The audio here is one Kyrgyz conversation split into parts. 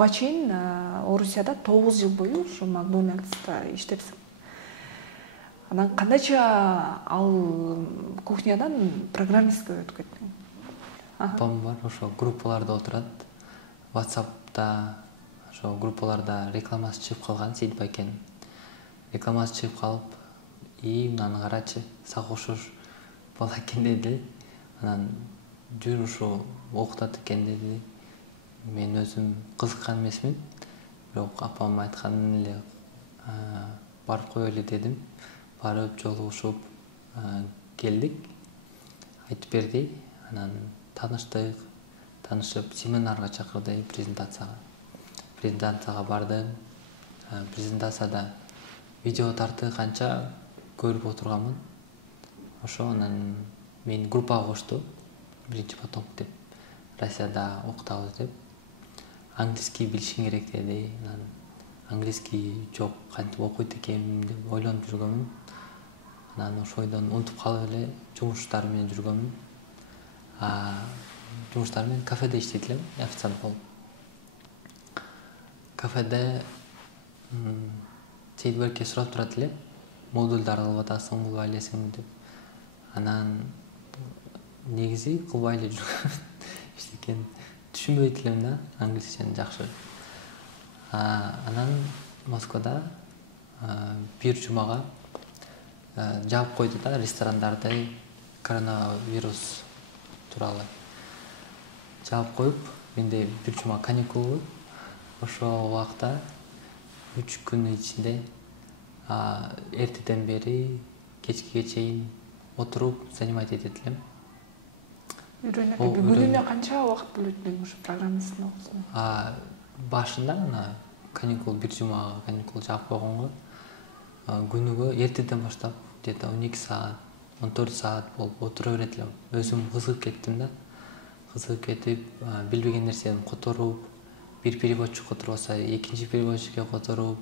буга чейин Орусияда 9 жыл бою ушу Макдональдста иштепсиң. Анан кандайча ал кухнядан программистке өтүп кеттиң? Апам бар, ошо группаларда отурат. WhatsApp'та ошо группаларда рекламасы чыгып калган Сейитбай экен. Рекламасы чыгып калып, мынаны карачы, сага окшош бала экен деди. Анан жүр ушу окутат экен деди. Мен өзүм кызыккан эмесмин. Бирок апам айтканын эле барып коелу дедим. Барып жолугушуп келдик. Айтып берди. Анан танышып семинарга чакырды, презентацияга бардым. Презентацияда видео тарты канча көрүп отурганмын. Ошо анан мен группага кошту. Биринчи поток деп. Россияда окутабыз деп. Английский билишиң керек деди. Анан английский жок, кантип окуйт экенмин деп ойлонуп жүргөмүн. Анан ошойдон унутуп калып эле жумуштар менен жүргөмүн. Жумуштар менен кафеде иштейт элем, официант болуп. Кафеде Сейитберке сурап турат эле, модульдар кылып атасың, кылбай элесиңби деп. Анан негизи кылбай эле жүргөм. Эчтекен түшүнбөйт элем да, англисчени жакшы. Анан Москвада бир жумага жаап койду да ресторандарды коронавирус тууралуу. Жаап коюп, менде бир жума каникул. Ошо убакта 3 күн ичинде эртеден бери кечке чейин отуруп занимать этет элем. Күнүнө канча убакыт бөлөт элең ушу программисттин окуусуна? Башында каникул, бир жума каникул жаап койгонго күнүгө эртеден баштап где-то 12 саат, 14 саат болуп отура берет элем. Өзүм кызыгып кеттим да. Кызыгып кетип, билбеген нерсени которуп, бир переводчик которбосо, экинчи переводчикке которуп,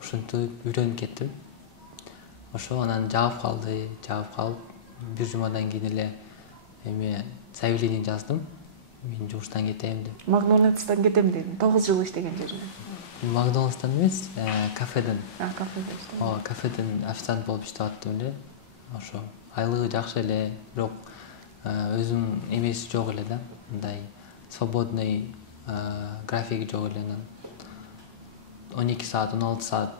ушинтип үйрөнүп кеттим. Ошо анан жаап калып, бир жумадан кийин эле заявление жаздым. Мен жумуштан кетем деп. Макдональдстан кетем дедим. 9 жыл иштеген жерине. Макдональдстан эмес, кафеден. Кафеден. Кафеден официант болуп иштеп аттым эле. Ошо айлыгы жакшы эле, бирок өзүм эмеси жок эле да. Мындай свободный графиги жок эле. 12 саат, 16 саат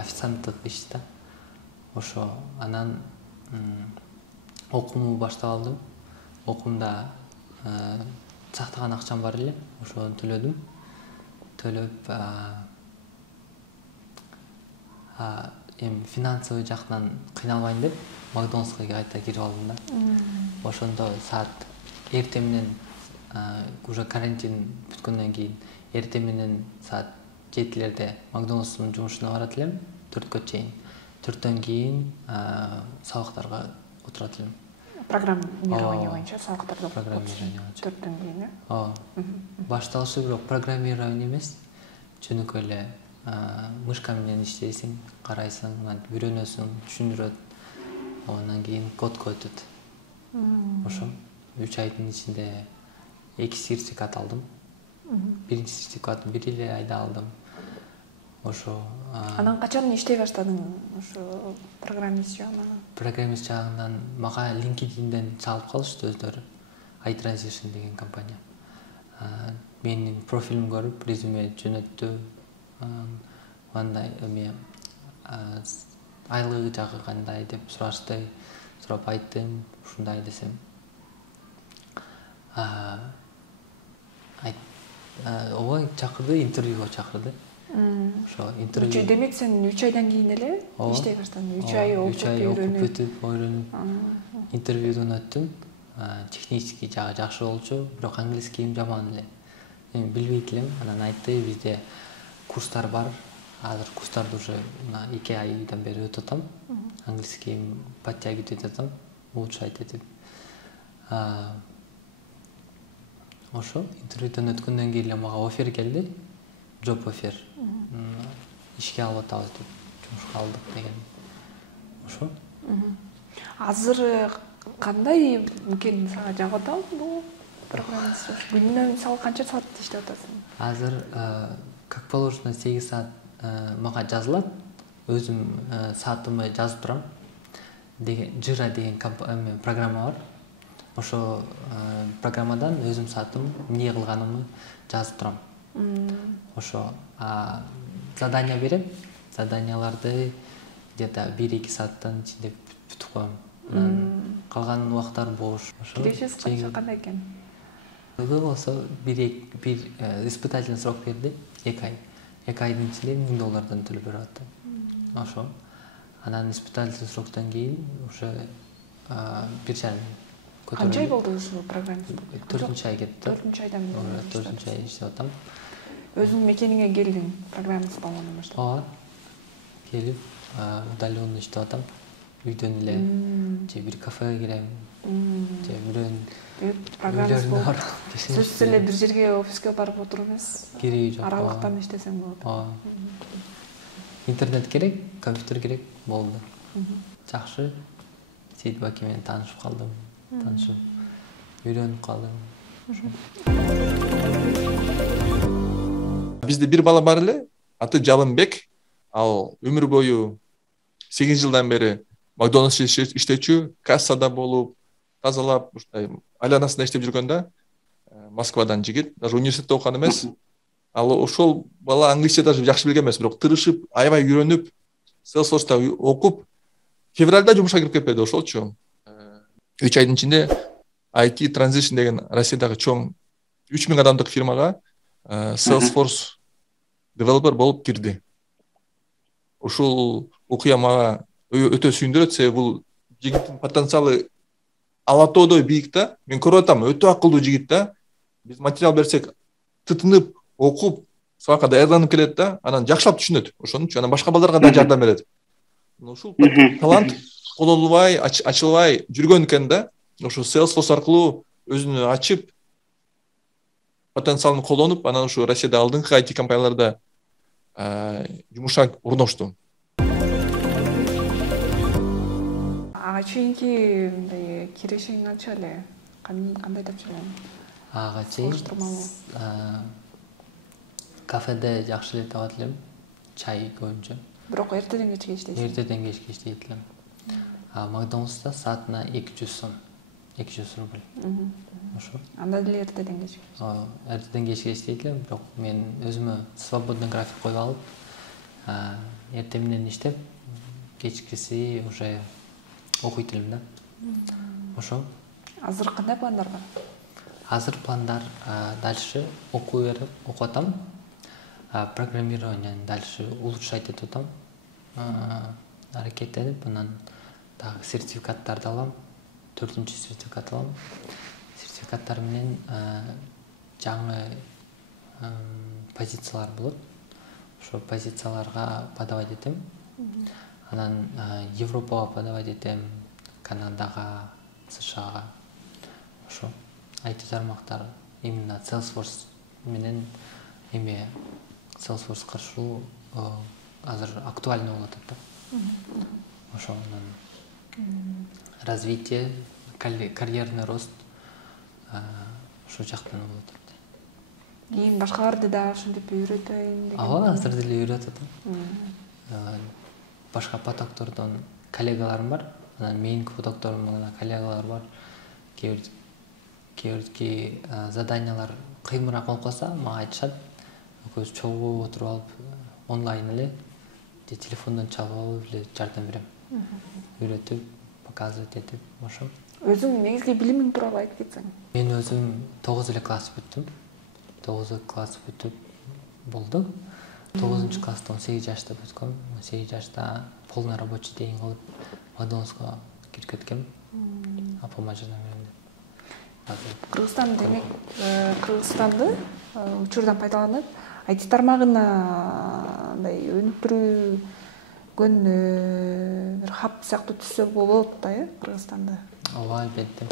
официанттык иш да. Ошо анан окуумду баштап алдым. Окуумда сактаган акчам бар эле, ошону төлөдүм. Төлөп финансовый жактан кыйналбайын деп Макдональдска кайта кирип алдым да. Ошондо саат эртең менен уже карантин бүткөндөн кийин эртең менен саат 7-лерде Макдональдстын жумушуна барат элем 4кө чейин. 4төн кийин сабактарга отурат элем. Программирование боюнча сабактарда окуп программирование. 4төн кийин, Башталышы бирок программирование эмес, жөнөкөй эле мышка менен иштейсиң, карайсың, үйрөнөсүң, түшүндүрөт. Андан кийин кодко өтөт. Ошо 3 айдын ичинде 2 сертификат алдым. Биринчи сертификатты 1 эле айда алдым. Ошо анан качан иштей баштадың ошо программист жагынан? Программист жагынан мага LinkedIn-ден чалып калышты өздөрү. iTransition деген компания. Менин профилимди көрүп, резюме жөнөттү. Андай айлыгы жагы кандай деп сурашты. Сурап айттым, ушундай десем. Ооба чакырды, интервьюга чакырды. Ошо интервью. Демек сен 3 айдан кийин эле иштей баштадың. 3 ай окуп үйрөнүп, интервьюдон өттүм. Технический жагы жакшы болчу, бирок английскийим жаман эле. Мен билбейт элем. Анан айтты, бизде курстар бар. Азыр курстарды уже 2 айдан бери өтүп атам. Английскийим подтягивать этип атам, улучшать этип. Ошо интервьюдон өткөндөн кийин эле мага офер келди. Job offer. Ишке алып атабыз деп, жумушка алдык деген. Ошо. Азыр кандай мекен сага жагып атабы бул программист күнүнө мисалы канча саат иштеп атасың? Азыр как положено 8 саат мага жазылат. Өзүм саатымы жазып турам. Jira деген программа бар. Ошо программадан өзүм саатым эмне кылганымды жазып турам. Ошо задание берет. Заданияларды где-то 1-2 сааттан ичинде бүтүп коем. Калган убактар бош. Кирешиз кандай экен? Болсо бир испытательный срок берди. 2 ай. 2 айдын ичинде $1000 төлөп берип атты. Ошо. Анан испытательный сроктон кийин уже 1,5 Канча ай болду ушул программист? 4-ай кетти. 4-айдан бери 4-ай иштеп атам. Өзүңүн мекениңе келдиң программист болгондон баштап. Ооба. Келип, удаленно иштеп атам. Үйдөн эле же бир кафеге кирем. Же бирөөнүн программист болуп. Сөзсүз эле бир жерге офиске барып отуруп эмес. Кереги жок. Аралыктан иштесең болот. Ооба. Интернет керек, компьютер керек болду. Жакшы. Сейит Баки менен таанышып калдым. Үйрөнүп калдым. Бизде бир бала бар эле, аты Жалынбек. Ал өмүр бою 8 жылдан бери Макдональдс иштечү, кассада болуп, тазалап, уштай айланасында иштеп жүргөн да. Москвадан жигит, даже университетте окуган эмес. Ал ошол бала англисче даже жакшы билген эмес, бирок тырышып, аябай үйрөнүп, Salesforce'та окуп, февралда жумушка кирип кетпеди ошолчу. 3 айдын ичинде IT Transition деген Россиядагы чоң 3000 адамдык фирмага Salesforce developer болуп кирди. Ушул окуя мага өтө сүйүндүрөт, себеби бул жигиттин потенциалы алатоодой бийик да. Мен көрүп атам, өтө акылдуу жигит да. Биз материал берсек, тытынып, окуп, сабакка даярданып келет да, анан жакшылап түшүнөт. Ошон үчүн анан башка балдарга да жардам берет. Ушул талант колдонулбай, ачылбай жүргөн экен да. Ошо Salesforce аркылуу өзүнү ачып, потенциалын колдонуп, анан ушу Россияда алдыңкы IT компанияларда жумушка орношту. Ага чейинки мындай кирешиң канча эле? Кандай деп жүргөн? Ага чейин кафеде жакшы эле табат элем. Чай көбүнчө. Бирок эртеден кечке иштейсиң. Эртеден кечке иштейт элем. Макдональдста саатына 200 сом. 200 рубль. Ошо. Анда деле эртеден кечке. Эртеден кечке иштейт элем, бирок мен өзүмө свободный график коюп алып, эртең менен иштеп, кечкиси уже окуйт элем да. Ошо. Азыр кандай пландар бар? Азыр пландар дальше окуу берип, окуп атам. Программированияны дальше улучшать этип атам. Аракеттенип, анан дагы сертификаттарды алам. 4-чү сертификат алам. Сертификаттар менен жаңы позициялар болот. Ошо позицияларга подавать этем. Анан Европага подавать этем, Канадага, СШАга. Ошо IT тармактар именно Salesforce менен Salesforce каршылуу азыр актуальный болуп атат да. Ошо развитие, карьерный рост ошол жактан болуп атат. Кийин башкаларды да ошентип үйрөтөйүн деген. Ооба, азыр деле үйрөтүп атам. Башка потоктордон коллегаларым бар. Анан менин потокторумда коллегалар бар. Кээ заданиялар кыймыраак болуп калса, мага айтышат. Экөөбүз чогуу отуруп алып, онлайн эле же телефондон чалып алып эле жардам берем. Үйрөтүп, показывать этип, ошо. Өзүң негизги билимиң тууралуу айтып кетсең. Мен өзүм 9 эле класс бүттүм. 9 класс бүтүп болду. 9-класста 18 жашта бүткөм. 18 жашта полный рабочий день кылып, Макдональдска кирип кеткем. Апама жардам берем деп. Кыргызстан демек, Кыргызстанды учурдан пайдаланып, IT тармагына мындай өнүктүргөн бир хаб сыяктуу түзсө болот да, Кыргызстанда. Ооба, албетте.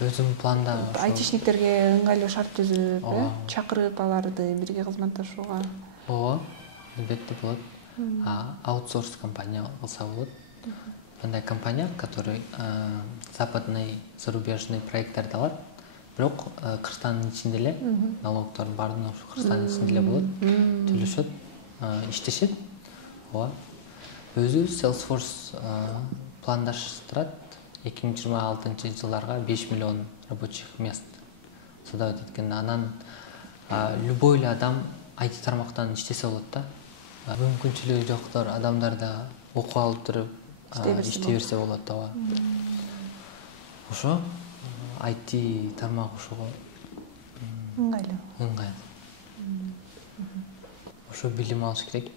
Өзүм планда айтишниктерге ыңгайлуу шарт түзүп, чакырып аларды бирге кызматташууга. Ооба, албетте болот. Аутсорс компания кылса болот. Мындай компания, который западный, зарубежный проекттарды алат, бирок Кыргызстандын ичинде эле налогдордун баардыгы ушу Кыргызстандын ичинде эле болот, төлөшөт, иштешет. Ооба. Өзү Salesforce пландаштырат 2026-жылдарга 5 миллион рабочих мест создавать эткен. Анан любой эле адам IT тармактан иштесе болот да. Мүмкүнчүлүгү жоктор адамдар да окуп алып туруп иштей берсе болот да. Ошо IT тармагы ошого ыңгайлуу. Ошо билим алыш керек.